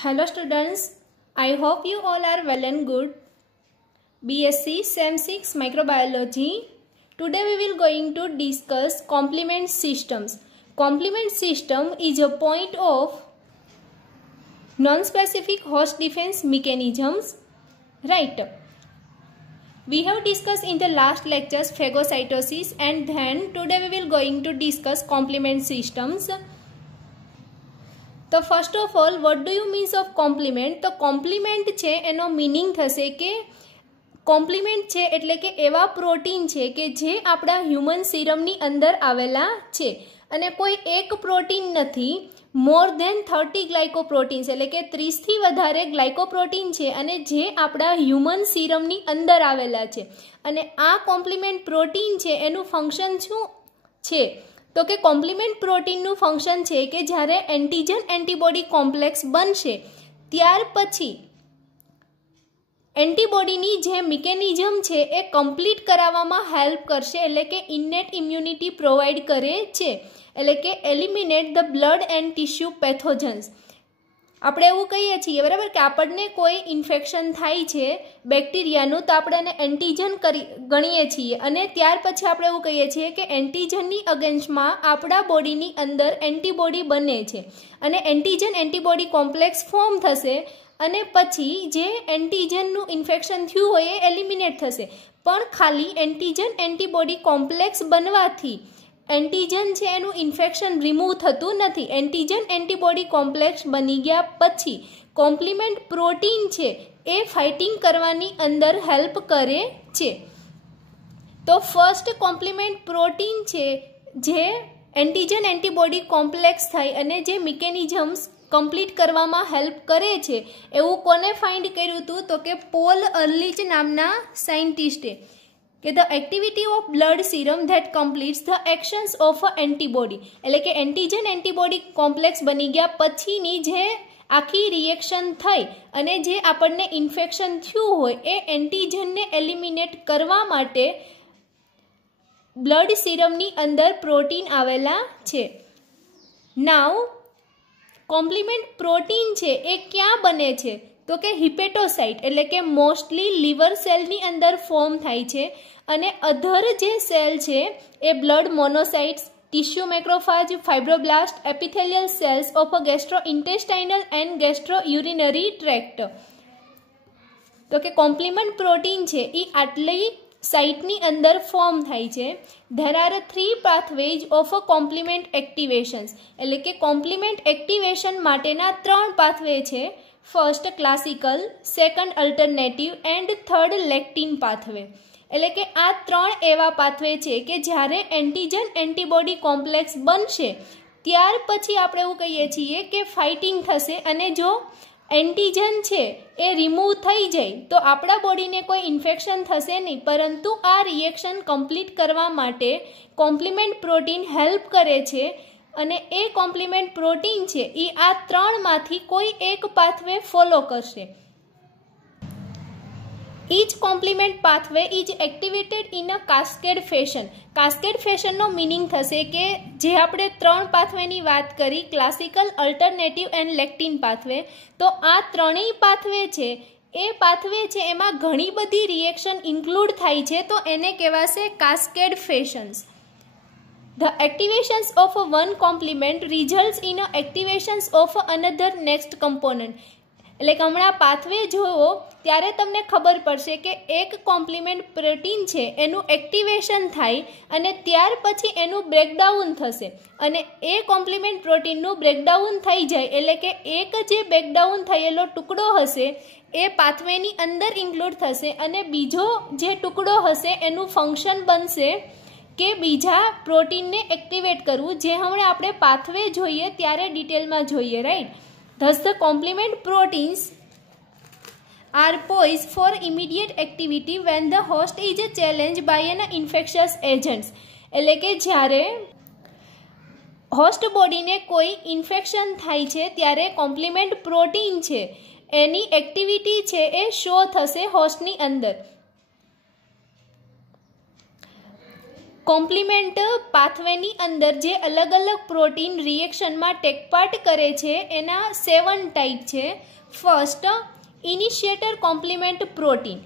Hello students, I hope you all are well and good. BSc Sem 6 Microbiology. Today we will going to discuss complement systems. Complement system is a point of non-specific host defense mechanisms. Right. We have discussed in the last lectures phagocytosis, and then today we will going to discuss complement systems. तो first of all what do you means of complement? तो complement છે એનો meaning થશે કે compliment છે એટલે કે એવા પ્રોટીન છે કે જે આપણા હ્યુમન સિરમની અંદર આવેલા છે અને કોઈ એક પ્રોટીન નથી, મોર ધેન 30 ગ્લાયકોપ્રોટીન્સ એટલે કે 30 થી વધારે ગ્લાયકોપ્રોટીન છે અને જે આપણા હ્યુમન સિરમની અંદર આવેલા છે. અને આ કોમ્પ્લિમેન્ટ પ્રોટીન છે એનું ફંક્શન શું છે? તો કે કોમ્પ્લિમેન્ટ પ્રોટીનનું ફંક્શન છે કે જ્યારે એન્ટીજન એન્ટીબોડી કોમ્પ્લેક્સ બનશે ત્યાર પછી એન્ટીબોડીની જે મિકેનિઝમ છે એ કમ્પ્લીટ કરાવવામાં હેલ્પ કરશે, એટલે કે ઇન્નેટ ઇમ્યુનિટી પ્રોવાઈડ કરે છે, એટલે કે eliminate the blood and tissue pathogens. આપણે એવું કહીએ છીએ બરાબર કે આપણને કોઈ ઇન્ફેક્શન થાય છે બેક્ટેરિયાનું તો આપણે એને એન્ટીજન ગણીએ છીએ અને ત્યાર પછી આપણે એવું કહીએ છીએ કે એન્ટીજનની અગેન્સ્ટમાં આપણા બોડીની અંદર એન્ટીબોડી બને છે અને એન્ટીજન એન્ટીબોડી કોમ્પ્લેક્સ ફોર્મ થશે અને પછી જે એન્ટીજનનું ઇન્ફેક્શન થયું હોય એ એલિમિનેટ થશે. પણ ખાલી એન્ટીજન એન્ટીબોડી કોમ્પ્લેક્સ બનવાથી એન્ટીજન છે એનું ઇન્ફેક્શન રિમૂવ થતું નથી. એન્ટીજન એન્ટીબોડી કોમ્પ્લેક્સ બની ગયા પછી કોમ્પ્લિમેન્ટ પ્રોટીન છે એ ફાઇટિંગ કરવાની અંદર હેલ્પ કરે છે. તો ફર્સ્ટ કોમ્પ્લિમેન્ટ પ્રોટીન છે જે એન્ટીજન એન્ટીબોડી કોમ્પ્લેક્સ થાય અને જે મિકેનિઝમ્સ કમ્પ્લીટ કરવામાં હેલ્પ કરે છે એવું કોને ફાઇન્ડ કર્યું હતું? તો કે પોલ અર્લિચ નામના સાયન્ટિસ્ટે કે the activity of blood serum that completes the actions of a antibody, એટલે કે એન્ટીજન એન્ટીબોડી કોમ્પ્લેક્સ બની ગયા પછીની જે આખી રિએક્શન થઈ અને જે આપણને ઇન્ફેક્શન થયું હોય એ એન્ટીજનને એલિમિનેટ કરવા માટે બ્લડ સિરમની અંદર પ્રોટીન આવેલા છે. નાવ કોમ્પ્લિમેન્ટ પ્રોટીન છે એ ક્યાં બને છે? તો કે હિપેટોસાઇટ એટલે કે મોસ્ટલી લીવર સેલની અંદર ફોર્મ થાય છે અને અધર જે સેલ છે એ blood monocytes, tissue macrophage, fibroblast, epithelial cells of a gastrointestinal and gastrourinary tract. તો કે કોમ્પ્લિમેન્ટ પ્રોટીન છે એ આટલી સાઇટની અંદર ફોર્મ થાય છે. There are 3 pathways of a complement activations, એટલે કે કોમ્પ્લિમેન્ટ એક્ટિવેશન માટેના 3 પાથવે છે. First classical, second alternative and third lectin pathway. એટલે કે આ 3 એવા પાથવે છે કે જ્યારે એન્ટીજન એન્ટીબોડી કોમ્પ્લેક્સ બનશે ત્યાર પછી આપણે એવું કહીએ છીએ કે ફાઇટિંગ થશે અને જો એન્ટીજન છે એ રિમૂવ થઈ જાય તો આપણા બોડીને કોઈ ઇન્ફેક્શન થશે નહીં, પરંતુ આ રિએક્શન કમ્પ્લીટ કરવા માટે કોમ્પ્લિમેન્ટ પ્રોટીન હેલ્પ કરે છે અને એ કોમ્પ્લિમેન્ટ પ્રોટીન છે એ આ 3માંથી કોઈ એક પાથવે ફોલો કરશે. Each complement pathway is activated in a cascade fashion. Cascade fashionનો મીનિંગ થશે કે જે આપણે 3 પાથવેની વાત કરી, classical, alternative and lectin pathway, તો આ ત્રણેય પાથવે છે એ પાથવે છે એમાં ઘણી બધી રિએક્શન ઇન્ક્લુડ થાય છે તો એને કહેવાશે cascade fashions. The activations of one complement results in a activations of another next component. એટલે કે હમણાં પાથવે જોવો ત્યારે તમને ખબર પડશે કે એક કોમ્પ્લિમેન્ટ પ્રોટીન છે એનું એક્ટિવેશન થાય અને ત્યાર પછી એનું બ્રેકડાઉન થશે અને એ કોમ્પ્લિમેન્ટ પ્રોટીનનું બ્રેકડાઉન થઈ જાય એટલે કે એક જે બ્રેકડાઉન થયેલો ટુકડો હશે એ પાથવેની અંદર ઇન્ક્લુડ થશે અને બીજો જે ટુકડો હશે એનું ફંક્શન બનશે કે બીજા પ્રોટીનને એક્ટિવેટ કરવું, જે હમણાં આપણે પાથવે જોઈએ ત્યારે ડિટેલમાં જોઈએ. Right. Thus the complement proteins are poise for immediate activity when the host is challenge by an infectious agents. એટલે કે જ્યારે હોસ્ટ બોડીને કોઈ ઇન્ફેક્શન થાય છે ત્યારે કોમ્પ્લિમેન્ટ પ્રોટીન છે એની એક્ટિવિટી છે એ શો થશે હોસ્ટની અંદર. કોમ્પ્લિમેન્ટ પાથવેની અંદર જે અલગ અલગ પ્રોટીન રિએક્શનમાં ટેક પાર્ટ કરે છે એના 7 ટાઈપ છે. First, initiator complement protein.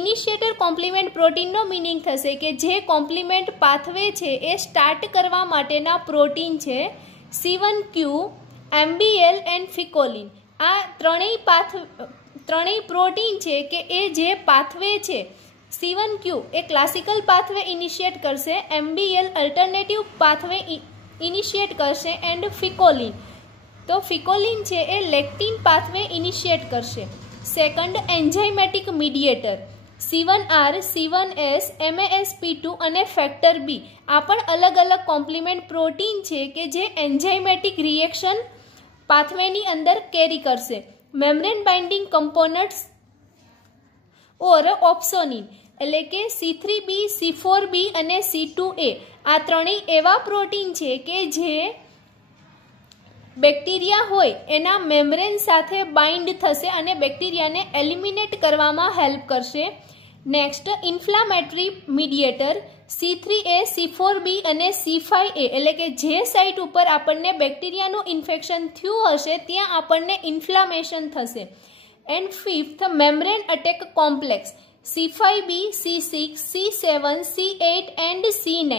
Initiator complement પ્રોટીનનો મિનિંગ થશે કે જે કોમ્પ્લિમેન્ટ પાથવે છે એ સ્ટાર્ટ કરવા માટેના પ્રોટીન છે C1q, MBL એન્ડ ફિકોલિન. આ ત્રણેય પ્રોટીન છે કે એ જે પાથવે છે C1q એ ક્લાસિકલ પાથવે ઇનિશિયેટ કરશે, MBL અલ્ટરનેટિવ પાથવે ઇનિશિયેટ કરશે એન્ડ ફિકોલિન, તો ફિકોલિન છે એ લેક્ટિન પાથવે ઇનિશિયેટ કરશે. Second, enzymatic mediator C1R, C1S, MASP2 અને ફેક્ટર B. આ પણ અલગ અલગ કોમ્પ્લિમેન્ટ પ્રોટીન છે કે જે એન્ઝાઇમેટિક રિએક્શન પાથવેની અંદર કેરી કરશે. મેમ્બ્રેન બાઇન્ડિંગ કમ્પોનન્ટ્સ ઓર ઓપ્સોનિન એટલે કે C3B, C4B અને C2A. આ ત્રણેય એવા પ્રોટીન છે કે જે બેક્ટેરિયા હોય એના મેમ્બ્રેન સાથે બાઇન્ડ થશે અને બેક્ટેરિયાને એલિમિનેટ કરવામાં હેલ્પ કરશે. Next, inflammatory mediator C3A, C4B અને C5A એટલે કે જે સાઇટ ઉપર આપણને બેક્ટેરિયાનું ઇન્ફેક્શન થયું હશે ત્યાં આપણને ઇન્ફ્લામેશન થશે. And fifth, membrane attack complex C5B, C6, C7, C8 and C9.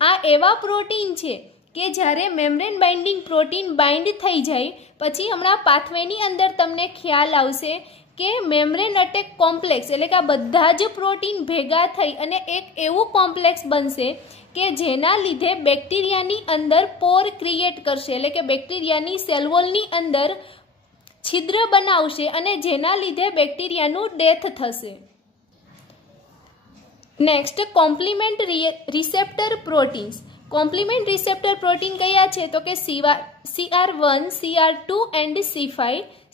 આ એવા પ્રોટીન છે કે જ્યારે મેમ્બ્રેન બાઇન્ડિંગ પ્રોટીન બાઇન્ડ થઈ જાય પછી હમણાં પાથવેની અંદર તમને ખ્યાલ આવશે કે મેમ્બ્રેન અટેક કોમ્પ્લેક્સ એટલે કે આ બધા જ પ્રોટીન ભેગા થઈ અને એક એવું કોમ્પ્લેક્સ બનશે કે જેના લીધે બેક્ટેરિયાની અંદર પોર ક્રિએટ કરશે એટલે કે બેક્ટેરિયાની સેલ વોલની અંદર છિદ્ર બનાવશે અને જેના લીધે બેક્ટેરિયાનું ડેથ થશે. Next, complement receptor proteins. Complement receptor protein કયા છે તો કે CR1, CR2 and C5.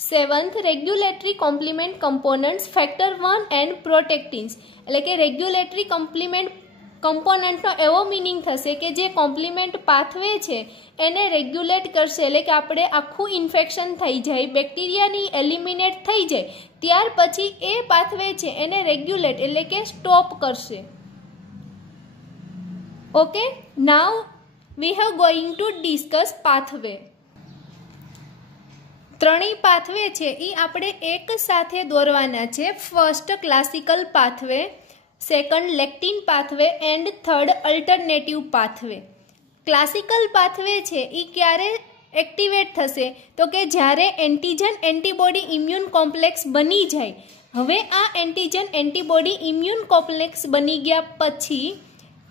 Seventh, regulatory complement components factor 1 and protectins એટલે કે રેગ્યુલેટરી કોમ્પ્લિમેન્ટ કમ્પોનન્ટનો એવો મિનિંગ થશે કે જે કોમ્પ્લિમેન્ટ પાથવે છે એને રેગ્યુલેટ કરશે એટલે કે આપણે આખું ઇન્ફેક્શન થઈ જાય, બેક્ટેરિયાની એલિમિનેટ થઈ જાય ત્યાર પછી એ પાથવે છે એને રેગ્યુલેટ એટલે કે સ્ટોપ કરશે. Okay, now we have going to discuss pathway. ત્રણેય પાથવે છે એ આપણે એક સાથે દોરવાના છે. First, classical pathway, second, lectin pathway and third, alternative pathway. Classical pathway છે એ ક્યારે એક્ટિવેટ થશે તો કે જ્યારે એન્ટીજન એન્ટીબોડી ઇમ્યુન કોમ્પ્લેક્સ બની જાય. હવે આ એન્ટીજન એન્ટીબોડી ઇમ્યુન કોમ્પ્લેક્સ બની ગયા પછી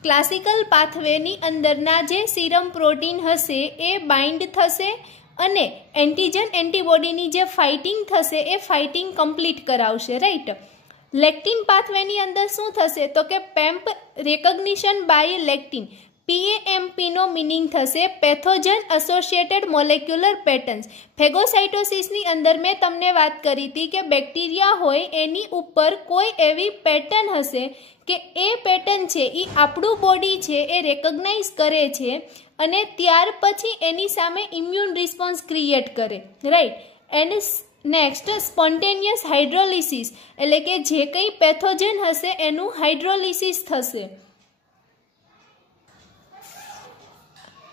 ક્લાસિકલ પાથવેની અંદરના જે સીરમ પ્રોટીન હશે એ બાઇન્ડ થશે અને એન્ટીજન એન્ટીબોડીની જે ફાઇટિંગ થશે એ ફાઇટિંગ કમ્પ્લીટ કરાવશે. રાઈટ. લેક્ટિન પાથવેની અંદર શું થશે તો કે પેમ્પ રેકગ્નિશન બાય લેક્ટિન. PAMPનો મિનિંગ થશે પેથોજન એસોસિએટેડ મોલેક્યુલર પેટર્ન્સ. ફેગોસાઇટોસિસની અંદર મેં તમને વાત કરી હતી કે બેક્ટેરિયા હોય એની ઉપર કોઈ એવી પેટર્ન હશે કે એ પેટર્ન છે એ આપણું બોડી છે એ રેકગ્નાઇઝ કરે છે અને ત્યાર પછી એની સામે ઇમ્યુન રિસ્પોન્સ ક્રિએટ કરે. Right. And next, spontaneous hydrolysis એટલે કે જે કંઈ પેથોજન હશે એનું હાઇડ્રોલિસિસ થશે.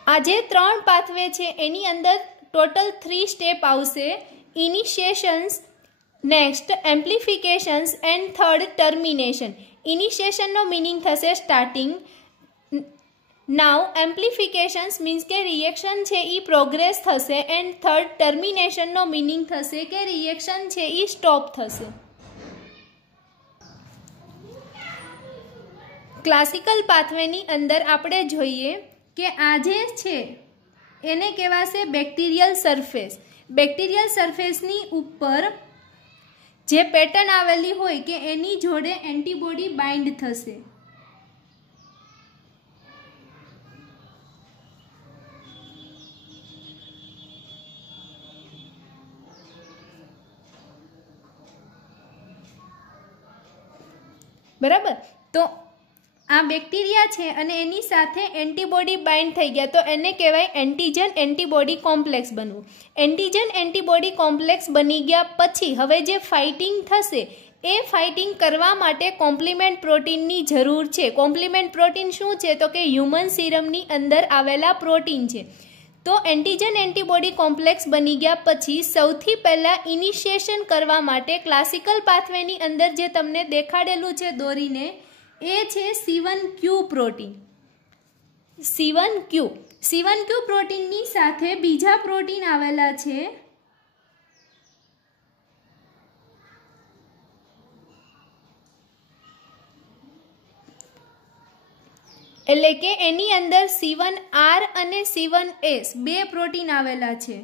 આ જે 3 પાથવે છે એની અંદર ટોટલ 3 સ્ટેપ આવશે. Initiations, next amplifications and third termination. ઇનિશિએશનનો મિનિંગ થશે સ્ટાર્ટિંગ. નાવ એમ્પ્લિફિકેશન્સ મીન્સ કે રિએક્શન છે એ પ્રોગ્રેસ થશે એન્ડ થર્ડ ટર્મિનેશનનો મિનિંગ થશે કે રિએક્શન છે એ સ્ટોપ થશે. ક્લાસિકલ પાથવેની અંદર આપણે જોઈએ કે આ જે છે એને કહેવાશે બેક્ટેરિયલ સરફેસ. બેક્ટેરિયલ સરફેસની ઉપર જે પેટર્ન આવેલી હોય કે એની જોડે એન્ટીબોડી બાઇન્ડ થશે. બરાબર. તો આ બેક્ટેરિયા છે અને એની સાથે એન્ટીબોડી બાઇન્ડ થઈ ગયા તો એને કહેવાય એન્ટીજન એન્ટીબોડી કોમ્પ્લેક્સ બનવું. એન્ટીજન એન્ટીબોડી કોમ્પ્લેક્સ બની ગયા પછી હવે જે ફાઇટિંગ થશે એ ફાઇટિંગ કરવા માટે કોમ્પ્લિમેન્ટ પ્રોટીનની જરૂર છે. કોમ્પ્લિમેન્ટ પ્રોટીન શું છે? તો કે હ્યુમન સિરમની અંદર આવેલા પ્રોટીન છે. તો એન્ટીજન એન્ટીબોડી કોમ્પ્લેક્સ બની ગયા પછી સૌથી પહેલાં ઇનિશિએશન કરવા માટે ક્લાસિકલ પાથવેની અંદર જે તમને દેખાડેલું છે દોરીને, એ છે C1q પ્રોટીન. C1q પ્રોટીનની સાથે બીજા પ્રોટીન આવેલા છે એટલે કે એની અંદર C1r અને C1s બે પ્રોટીન આવેલા છે.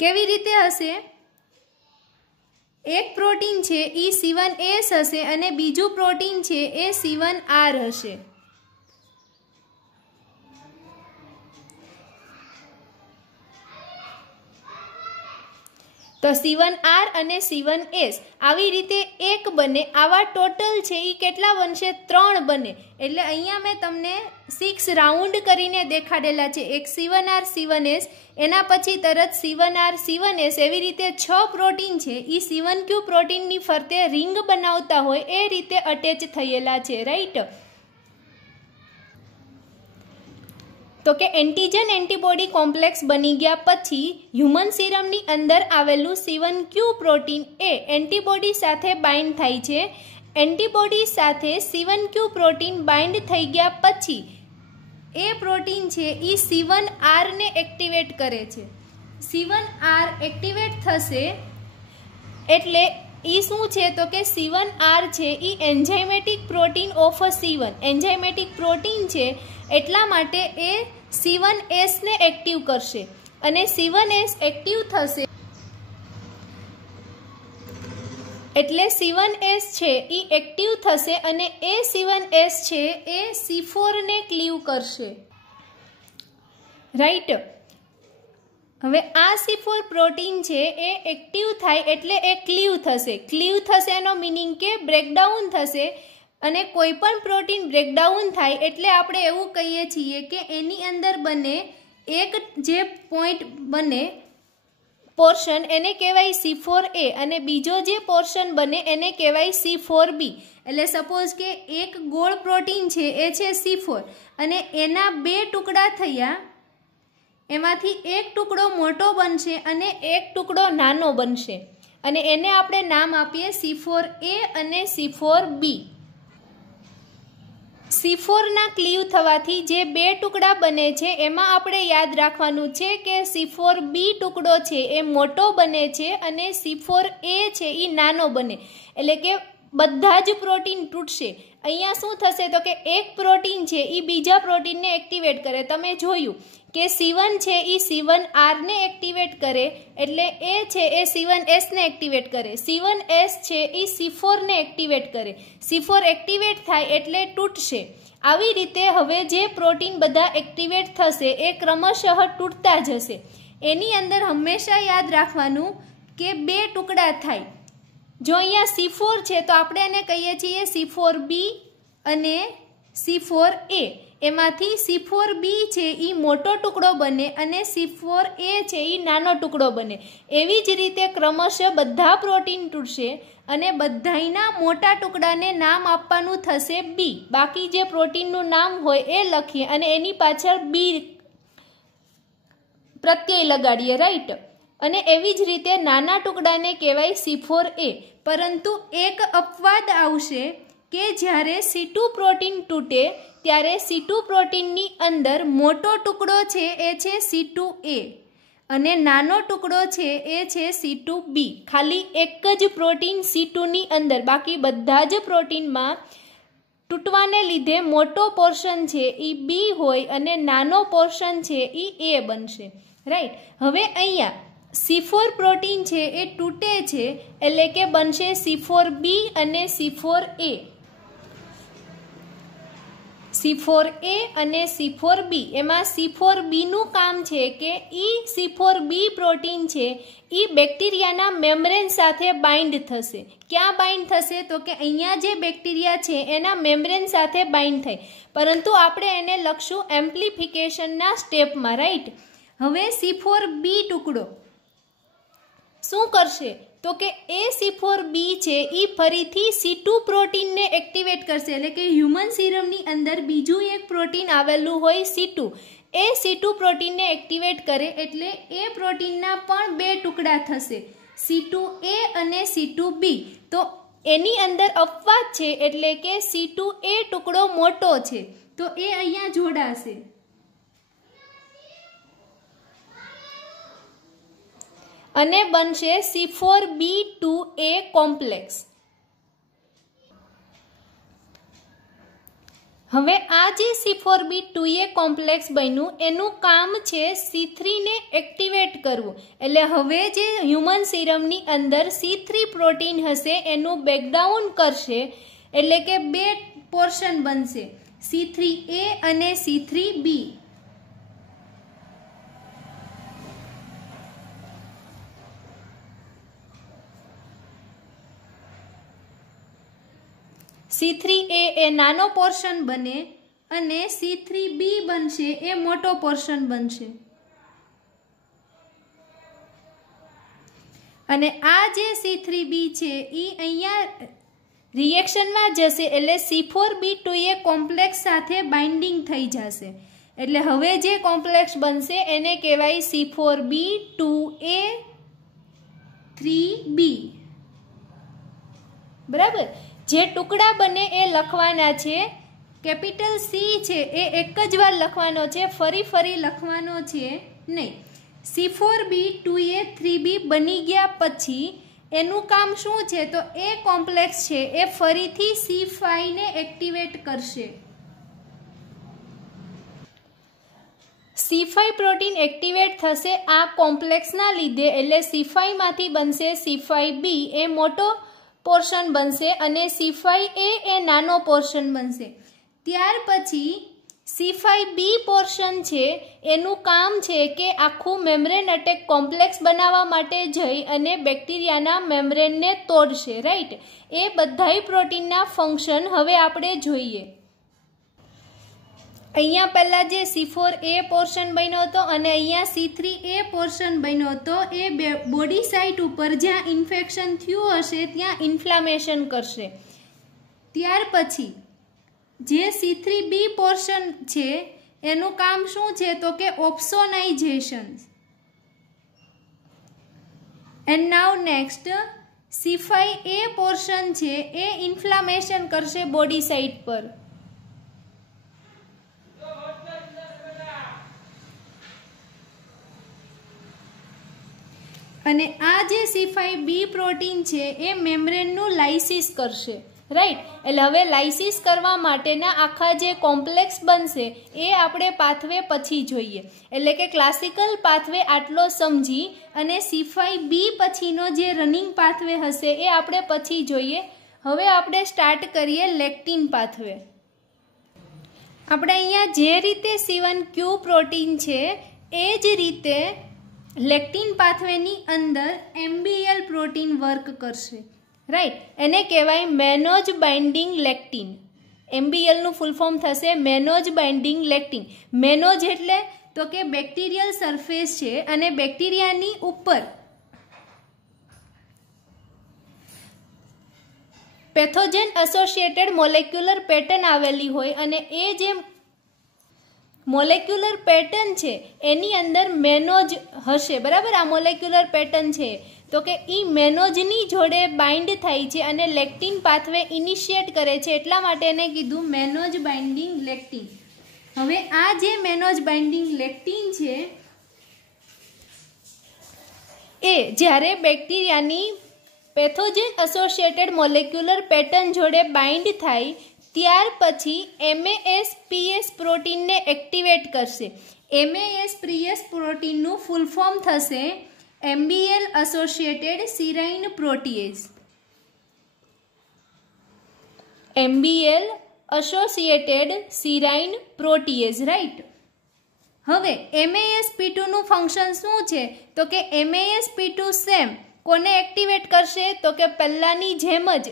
કેવી રીતે હશે? એક પ્રોટીન છે એ C1s હશે અને બીજું પ્રોટીન છે એ C1r હશે. તો C1r અને C1s આવી રીતે એક બને. આવા ટોટલ છે એ કેટલા બનશે? 3 બને. એટલે અહીંયા મેં તમને 6 રાઉન્ડ કરીને દેખાડેલા છે. એક C1r C1s, એના પછી તરત C1r C1s, એવી રીતે 6 પ્રોટીન છે એ C1q પ્રોટીનની ફરતે રિંગ બનાવતા હોય એ રીતે અટેચ થયેલા છે. રાઈટ? તો કે એન્ટીજન એન્ટીબોડી કોમ્પ્લેક્સ બની ગયા પછી હ્યુમન સિરમની અંદર આવેલું C1q પ્રોટીન એ એન્ટીબોડી સાથે બાઇન્ડ થાય છે. એન્ટીબોડી સાથે C1q પ્રોટીન બાઇન્ડ થઈ ગયા પછી એ પ્રોટીન છે એ C1r ને એક્ટિવેટ કરે છે. C1r એક્ટિવેટ થશે એટલે એ શું છે? તો કે C1r છે એ enzymatic protein of C1. Enzymatic protein છે એટલા માટે એ C1s ને એક્ટિવ કરશે અને C1s એક્ટિવ થશે એટલે C1s છે એ એક્ટિવ થશે અને એ C1s છે એ C4 ને ક્લીવ કરશે. રાઈટ? હવે આ C4 પ્રોટીન છે એ એક્ટિવ થાય એટલે એ ક્લીવ થશે. ક્લીવ થશે એનો મિનિંગ કે બ્રેકડાઉન થશે. અને કોઈ પણ પ્રોટીન બ્રેકડાઉન થાય એટલે આપણે એવું કહીએ છીએ કે એની અંદર બને એક જે પોઈન્ટ બને પોર્શન એને કહેવાય C4a અને બીજો જે પોર્શન બને એને કહેવાય C4b. એટલે સપોઝ કે એક ગોળ પ્રોટીન છે એ છે C4 અને એના 2 ટુકડા થયા, એમાંથી એક ટુકડો મોટો બનશે અને એક ટુકડો નાનો બનશે અને એને આપણે નામ આપીએ C4a અને C4b. C4 ના ક્લીવ થવાથી જે 2 ટુકડા બને છે એમાં આપણે યાદ રાખવાનું છે કે C4b ટુકડો છે એ મોટો બને છે અને C4a છે એ નાનો બને. એટલે કે બધા જ પ્રોટીન તૂટશે. અહીંયા શું થશે? તો કે એક પ્રોટીન છે એ બીજા પ્રોટીનને એક્ટિવેટ કરે. તમે જોયું કે C1 છે એ C1r ને એક્ટિવેટ કરે એટલે એ છે એ C1s ને એક્ટિવેટ કરે. C1s છે એ C4 ને એક્ટિવેટ કરે. C4 એક્ટિવેટ થાય એટલે તૂટશે. આવી રીતે હવે જે પ્રોટીન બધા એક્ટિવેટ થશે એ ક્રમશઃ તૂટતા જશે. એની અંદર હંમેશા યાદ રાખવાનું કે 2 ટુકડા થાય. જો અહીંયા C4 છે તો આપણે એને કહીએ છીએ C4b અને C4a. એમાંથી C4b છે એ મોટો ટુકડો બને અને C4a છે એ નાનો ટુકડો બને. એવી જ રીતે ક્રમશઃ બધા પ્રોટીન તૂટશે અને બધાયના મોટા ટુકડાને નામ આપવાનું થશે B. બાકી જે પ્રોટીનનું નામ હોય એ લખીએ અને એની પાછળ B પ્રત્યય લગાડીએ. રાઈટ? અને એવી જ રીતે નાના ટુકડાને કહેવાય C4a. પરંતુ એક અપવાદ આવશે કે જ્યારે C2 પ્રોટીન તૂટે ત્યારે C2 પ્રોટીનની અંદર મોટો ટુકડો છે એ છે C2a અને નાનો ટુકડો છે એ છે C2b. ખાલી એક જ પ્રોટીન C2ની અંદર, બાકી બધા જ પ્રોટીનમાં તૂટવાને લીધે મોટો પોર્શન છે એ B હોય અને નાનો પોર્શન છે એ A બનશે. રાઈટ? હવે અહીંયા C4 પ્રોટીન છે એ તૂટે છે એટલે કે બનશે C4b અને C4a. C4a અને C4b. એમાં C4b નું કામ છે કે C4b પ્રોટીન છે એ બેક્ટેરિયાના મેમ્બ્રેન સાથે બાઇન્ડ થશે. ક્યાં બાઇન્ડ થશે? તો કે અહીંયા જે બેક્ટેરિયા છે એના મેમ્બ્રેન સાથે બાઇન્ડ થાય. પરંતુ આપણે એને લખશું એમ્પ્લિફિકેશનના સ્ટેપમાં. રાઈટ? હવે C4b ટુકડો શું કરશે તો કે C4B છે એ ફરીથી C2 પ્રોટીનને એક્ટિવેટ કરશે, એટલે કે હ્યુમન સિરમની અંદર બીજું એક પ્રોટીન આવેલું હોય C2, એ C2 પ્રોટીનને એક્ટિવેટ કરે એટલે એ પ્રોટીનના પણ બે ટુકડા થશે, C2A અને C2B. તો એની અંદર અપવાદ છે એટલે કે C2A ટુકડો મોટો છે તો એ અહીંયા જોડાશે અને બનશે C4B2A કોમ્પ્લેક્સ. હવે આ જે C4B2A કોમ્પ્લેક્સ બન્યું એનું કામ છે C3 ને એક્ટિવેટ કરવું, એટલે હવે જે હ્યુમન સિરમની અંદર C3 પ્રોટીન હશે એનું બ્રેકડાઉન કરશે, એટલે કે બે પોર્શન બનશે C3A અને C3B. C3A એ નાનો પોર્શન બને અને C3B બનશે એ મોટો પોર્શન બનશે. અને આ જે C3B છે એ અહીંયા રિએક્શનમાં જશે એટલે C4B2A કોમ્પ્લેક્સ સાથે બાઇન્ડિંગ થઈ જશે, એટલે હવે જે કોમ્પ્લેક્સ બનશે એને કહેવાય C4B2A3B. બરાબર. જે ટુકડા બને એ લખવાના છે, કેપિટલ C છે એ એક જ વાર લખવાનો છે, ફરી લખવાનો છે નહીં. C4B2A3B બની ગયા પછી એનું કામ શું છે તો એ કોમ્પ્લેક્સ છે એ ફરીથી C5 ને એક્ટિવેટ કરશે. C5 પ્રોટીન એક્ટિવેટ થશે આ કોમ્પ્લેક્સના લીધે, એટલે C5 માંથી બનશે C5B એ મોટો પોર્શન બનશે અને C5A એ નાનો પોર્શન બનશે. ત્યાર પછી C5B પોર્શન છે એનું કામ છે કે આખું મેમ્બ્રેન અટેક કોમ્પ્લેક્સ બનાવવા માટે જઈ અને બેક્ટેરિયાના મેમ્બ્રેનને તોડશે. રાઈટ. એ બધાય પ્રોટીનના ફંક્શન હવે આપણે જોઈએ. અહીંયા પહેલાં જે C4A પોર્શન બન્યો હતો અને અહીંયા C3A પોર્શન બન્યો હતો એ બોડી સાઇટ ઉપર જ્યાં ઇન્ફેક્શન થયું હશે ત્યાં ઇન્ફ્લામેશન કરશે. ત્યાર પછી જે C3B પોર્શન છે એનું કામ શું છે તો કે opsonization. And now next C5A portion છે એ ઇન્ફ્લામેશન કરશે બોડી સાઇટ પર. અને આ જે C5B પ્રોટીન છે એ મેમ્બ્રેનનું લાઇસિસ કરશે. રાઈટ. એટલે હવે લાઇસિસ કરવા માટેના આખા જે કોમ્પ્લેક્સ બનશે એ આપણે પાથવે પછી જોઈએ, એટલે કે ક્લાસિકલ પાથવે આટલો સમજી અને C5B પછીનો જે રનિંગ પાથવે હશે એ આપણે પછી જોઈએ. હવે આપણે સ્ટાર્ટ કરીએ લેક્ટિન પાથવે. આપણે અહીંયા જે રીતે C1Q પ્રોટીન છે એ જ રીતે લેક્ટિન પાથવેની અંદર MBL પ્રોટીન વર્ક કરશે. રાઈટ. એને કહેવાય મેનોજ બાઇન્ડિંગ લેક્ટિન. MBLનું ફૂલ ફોર્મ થશે મેનોજ બાઇન્ડિંગ લેક્ટિન. મેનોજ એટલે તો કે બેક્ટેરિયલ સરફેસ છે અને બેક્ટેરિયાની ઉપર પેથોજન એસોસિએટેડ મોલેક્યુલર પેટર્ન આવેલી હોય અને એ જે મોલેક્યુલર પેટર્ન છે એની અંદર મેનોજ હશે. બરાબર. આ મોલેક્યુલર પેટર્ન છે તો કે એ મેનોજની જોડે બાઇન્ડ થાય છે અને લેક્ટિન પાથવે ઇનિશિએટ કરે છે, એટલા માટે એને કીધું મેનોજ બાઇન્ડિંગ લેક્ટિન. હવે આ જે મેનોજ બાઇન્ડિંગ લેક્ટિન છે એ જ્યારે બેક્ટેરિયાની પેથોજન એસોસિએટેડ મોલેક્યુલર પેટર્ન જોડે બાઇન્ડ થાય ત્યાર પછી MASPS પ્રોટીનને એક્ટિવેટ કરશે. MASPS પ્રોટીનનું ફૂલ ફોર્મ થશે MBL associated serine protease. MBL associated serine protease. Right. હવે MASP2નું ફંક્શન શું છે તો કે MASP2 સેમ કોને એક્ટિવેટ કરશે તો કે પહેલાંની જેમ જ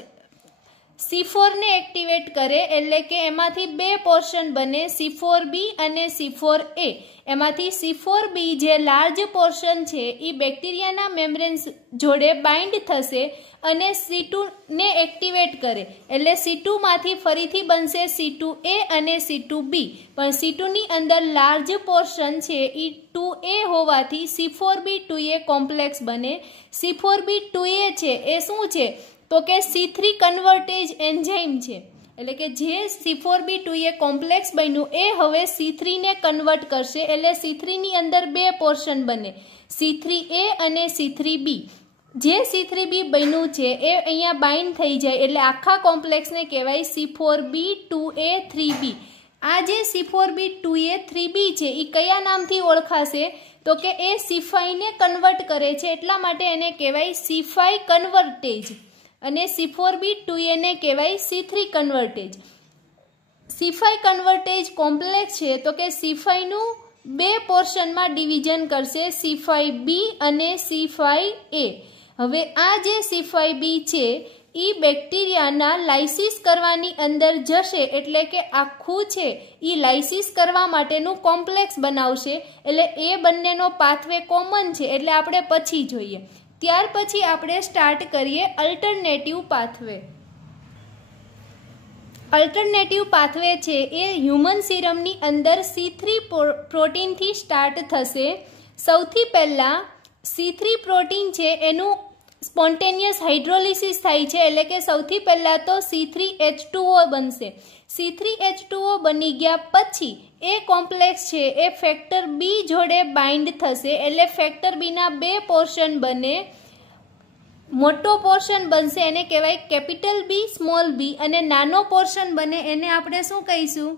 C4 ને એક્ટિવેટ કરે એટલે કે એમાંથી બે પોર્શન બને C4b અને C4a. એમાંથી C4b જે લાર્જ પોર્શન છે એ બેક્ટેરિયાના મેમ્બ્રેન્સ જોડે બાઇન્ડ થશે અને C2 ને એક્ટિવેટ કરે એટલે C2 માંથી ફરીથી બનશે C2a અને C2b. પણ C2 ની અંદર લાર્જ પોર્શન છે એ 2a હોવાથી C4b2a કોમ્પ્લેક્સ બને. C4b2a છે એ શું છે તો કે C3 કન્વર્ટેજ એન્ઝાઇમ છે. એટલે કે જે C4b2a કોમ્પ્લેક્સ બન્યું એ હવે C3 ને કન્વર્ટ કરશે એટલે C3 ની અંદર બે પોર્શન બને C3a અને C3b. જે C3b બન્યું છે એ અહીંયા બાઇન્ડ થઈ જાય એટલે આખા કોમ્પ્લેક્સને કહેવાય C4b2a3b. આ જે C4b2a3b છે એ કયા નામથી ઓળખાશે તો કે એ C5 ને કન્વર્ટ કરે છે એટલા માટે એને કહેવાય C5 કન્વર્ટેજ અને C4b2a ને કહેવાય C3 કન્વર્ટેજ. C5 કન્વર્ટેજ કોમ્પ્લેક્સ છે તો કે C5 નું બે પોર્શનમાં ડિવિઝન કરશે C5b અને C5a. હવે આ જે C5b છે એ બેક્ટેરિયાના લાઇસિસ કરવાની અંદર જશે એટલે કે આખું છે એ લાઇસિસ કરવા માટેનું કોમ્પ્લેક્સ બનાવશે એટલે એ બંનેનો પાથવે કોમન છે એટલે આપણે પછી જોઈએ. ત્યાર પછી આપણે સ્ટાર્ટ કરીએ અલ્ટરનેટિવ પાથવે. અલ્ટરનેટિવ પાથવે છે એ હ્યુમન સિરમની અંદર C3 પ્રોટીનથી સ્ટાર્ટ થશે. સૌથી પહેલાં C3 પ્રોટીન છે એનું સ્પોન્ટેનિયસ હાઇડ્રોલિસિસ થાય છે એટલે કે સૌથી પહેલાં તો C3H2O બનશે. C3H2O બની ગયા પછી એ કોમ્પ્લેક્સ છે એ ફેક્ટર બી જોડે બાઇન્ડ થશે એટલે ફેક્ટર બીના બે પોર્શન બને. મોટો પોર્શન બનશે એને કહેવાય કેપિટલ બી સ્મોલ બી અને નાનો પોર્શન બને એને આપણે શું કહીશું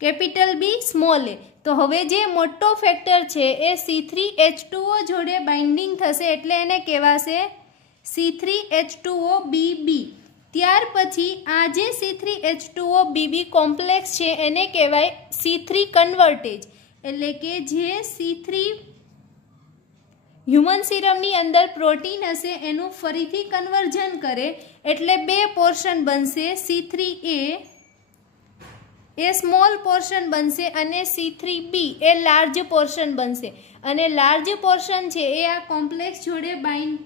કેપિટલ બી સ્મોલ એ. તો હવે જે મોટો ફેક્ટર છે એ C3H2O જોડે બાઇન્ડિંગ થશે એટલે એને કહેવાશે C3H2OBB. ત્યાર પછી આ જે C3H2OBB કોમ્પ્લેક્સ છે એને કહેવાય C3 કન્વર્ટેજ એટલે કે જે C3 હ્યુમન સિરમની અંદર પ્રોટીન હશે એનું ફરીથી કન્વર્ઝન કરે એટલે બે પોર્શન બનશે C3A એ સ્મોલ પોર્શન બનશે અને C3B એ લાર્જ પોર્શન બનશે અને લાર્જ પોર્શન છે એ આ કોમ્પ્લેક્સ જોડે બાઇન્ડ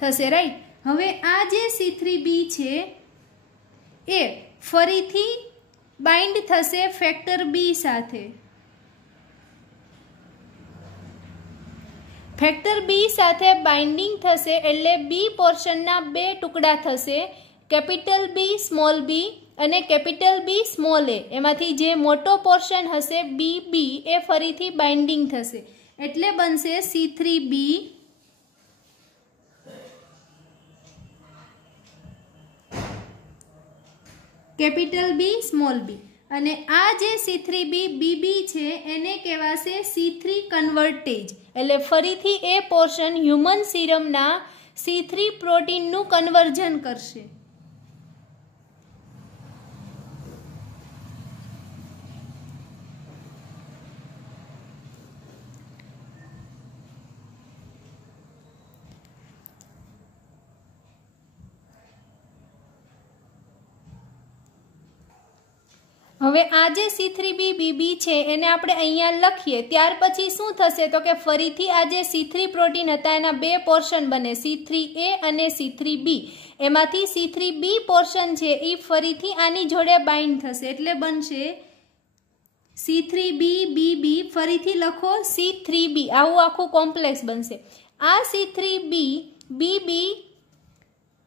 થશે. રાઈટ. હવે આ જે C3B છે એ ફરીથી બાઇન્ડ થશે ફેક્ટર બી સાથે. ફેક્ટર બી સાથે બાઇન્ડિંગ થશે એટલે બી પોર્શનના બે ટુકડા થશે કેપિટલ બી સ્મોલ બી અને કેપિટલ બી સ્મોલ એ. એમાંથી જે મોટો પોર્શન હશે BB એ ફરીથી બાઇન્ડિંગ થશે એટલે બનશે C3B કેપિટલ બી સ્મોલ બી અને આ જે C3B BB છે એને કહેવાશે C3 કન્વર્ટેજ એટલે ફરીથી એ પોર્શન હ્યુમન સિરમના C3 પ્રોટીનનું કન્વર્ઝન કરશે. હવે આ જે C3B BB છે એને આપણે અહીંયા લખીએ ત્યાર પછી શું થશે તો કે ફરીથી આ જે C3 પ્રોટીન હતા એના બે પોર્શન બને C3A અને C3B. એમાંથી C3B પોર્શન છે એ ફરીથી આની જોડે બાઇન્ડ થશે એટલે બનશે C3B BB. ફરીથી લખો C3B આવું આખું કોમ્પ્લેક્સ બનશે. આ C3B BB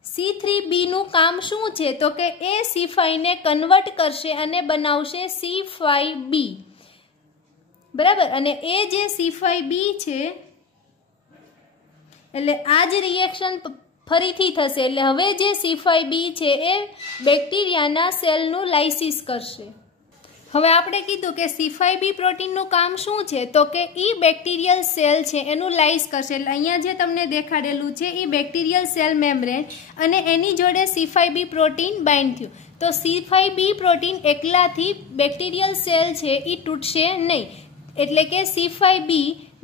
C3B નું કામ શું છે તો કે એ C5 ને કન્વર્ટ કરશે અને બનાવશે C5B. બરાબર. અને એ જે C5B છે એટલે આ જ રિએક્શન ફરીથી થશે એટલે હવે જે C5B છે એ બેક્ટેરિયાના સેલનું લાઇસિસ કરશે. હવે આપણે કીધું કે C5B પ્રોટીનનું કામ શું છે તો કે એ બેક્ટેરિયલ સેલ છે એનું લાઇસ કરશે એટલે અહીંયા જે તમને દેખાડેલું છે એ બેક્ટેરિયલ સેલ મેમ્બ્રેન અને એની જોડે C5B પ્રોટીન બાઇન્ડ થયું. તો C5B પ્રોટીન એકલાથી બેક્ટેરિયલ સેલ છે એ તૂટશે નહીં એટલે કે C5B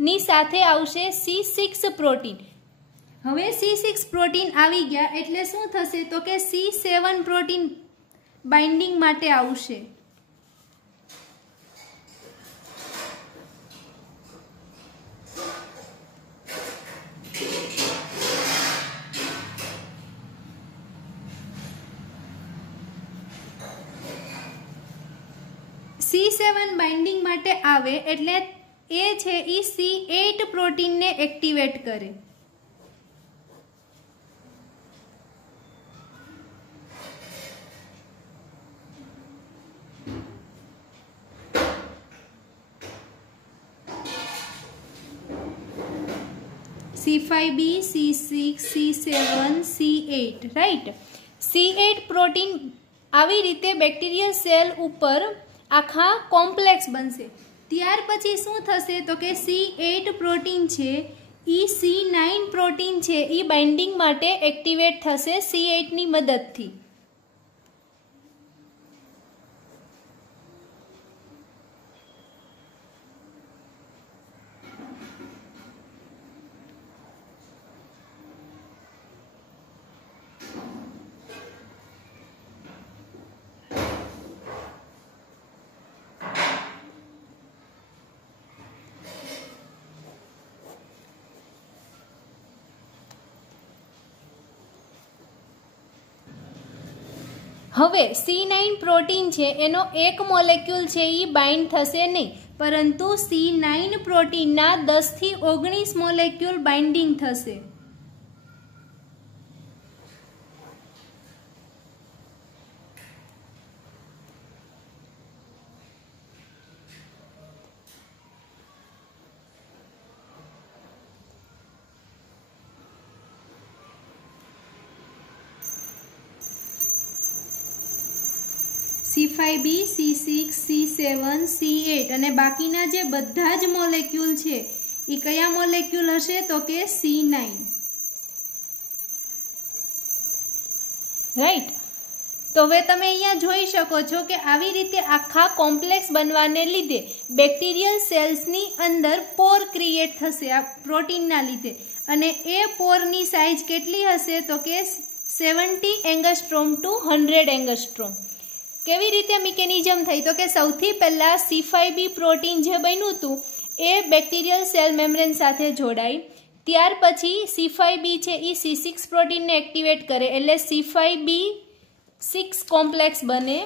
ની સાથે આવશે C6 પ્રોટીન હવે C6 પ્રોટીન આવી ગયા એટલે શું થશે તો કે C7 પ્રોટીન બાઇન્ડિંગ માટે આવશે. C7 બાઇન્ડિંગ માટે આવે એટલે એ છે એ C8 પ્રોટીનને એક્ટિવેટ કરે. C5b, C6, C7, C8 right. C8 protein આવી રીતે બેક્ટેરિયલ સેલ ઉપર આખા કોમ્પ્લેક્સ બનશે. ત્યાર પછી શું થશે તો કે C8 પ્રોટીન છે એ C9 પ્રોટીન છે એ બાઇન્ડિંગ માટે એક્ટિવેટ થશે C8 ની મદદથી. હવે C9 પ્રોટીન છે એનો એક મોલેક્યુલ છે એ બાઇન્ડ થશે નહીં, પરંતુ C9 પ્રોટીનના 10 થી 19 મોલેક્યુલ બાઇન્ડિંગ થશે. C5b, C6, C7, C8 અને બાકીના જે બધા જ મોલેક્યુલ છે એ કયા મોલેક્યુલ હશે તો કે C9 રાઈટ. તો હવે તમે અહીંયા જોઈ શકો છો કે આવી રીતે આખા કોમ્પ્લેક્સ બનવાને લીધે બેક્ટેરિયલ સેલ્સની અંદર પોર ક્રિએટ થશે આ પ્રોટીનના લીધે, અને એ પોરની સાઇઝ કેટલી હશે તો કે 70 એંગસ્ટ્રોમ ટુ 100 એંગસ્ટ્રોમ. કેવી રીતે મિકેનિઝમ થઈ તો કે સૌથી પહેલાં C5b પ્રોટીન જે બન્યું હતું એ બેક્ટેરિયલ સેલ મેમ્બ્રેન સાથે જોડાય. ત્યાર પછી C5b છે એ C6 પ્રોટીનને એક્ટિવેટ કરે એટલે C5b6 કોમ્પ્લેક્સ બને.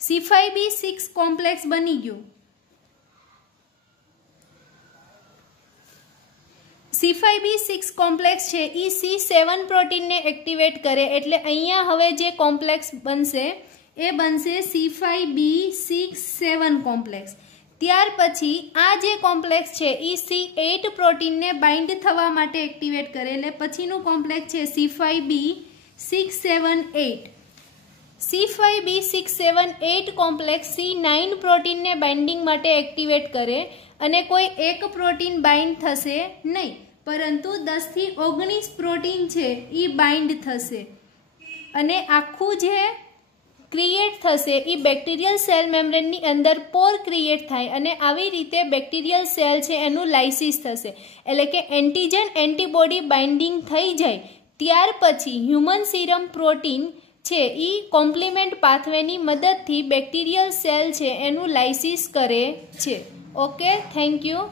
C5b6 કોમ્પ્લેક્સ બની ગયું. C5b6 કોમ્પ્લેક્સ છે એ C7 પ્રોટીનને એક્ટિવેટ કરે એટલે અહીંયા હવે જે કોમ્પ્લેક્સ બનશે એ બનશે C5b6-7 કોમ્પ્લેક્સ. ત્યાર પછી આ જે કોમ્પ્લેક્સ છે એ C8 પ્રોટીનને બાઇન્ડ થવા માટે એક્ટિવેટ કરે એટલે પછીનું કોમ્પ્લેક્સ છે C5b6-7-8. C5b6-7-8 કોમ્પ્લેક્સ C9 પ્રોટીનને બાઇન્ડિંગ માટે એક્ટિવેટ કરે અને કોઈ એક પ્રોટીન બાઇન્ડ થશે નહીં, પરંતુ 10 થી 19 પ્રોટીન છે એ બાઇન્ડ થશે અને આખું જે ક્રિએટ થશે એ બેક્ટેરિયલ સેલ મેમ્બ્રેનની અંદર પોર ક્રિએટ થાય અને આવી રીતે બેક્ટેરિયલ સેલ છે એનું લાઇસિસ થશે. એટલે કે એન્ટીજન એન્ટીબોડી બાઇન્ડિંગ થઈ જાય ત્યાર પછી હ્યુમન સીરમ પ્રોટીન છે એ કોમ્પ્લિમેન્ટ પાથવેની મદદથી બેક્ટેરિયલ સેલ છે એનું લાઇસિસ કરે છે. Okay, thank you.